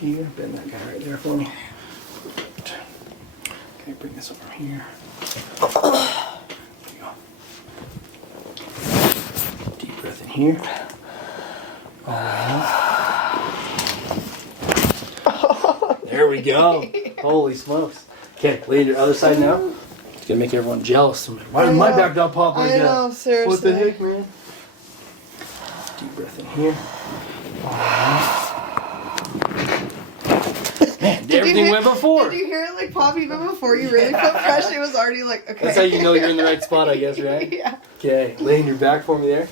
here. Bend that guy right there for me. Okay, bring this over here. There you go. Deep breath in here. There we go. Holy smokes. Okay, lay your other side now. It's gonna make everyone jealous. Why did my back dog pop like that? I know, seriously. What the heck, man? Deep breath in here. Man, everything went before. Did you hear it like pop even before you really felt fresh? It was already like, okay. That's how you know you're in the right spot, I guess, right? Yeah. Okay, laying your back for me there.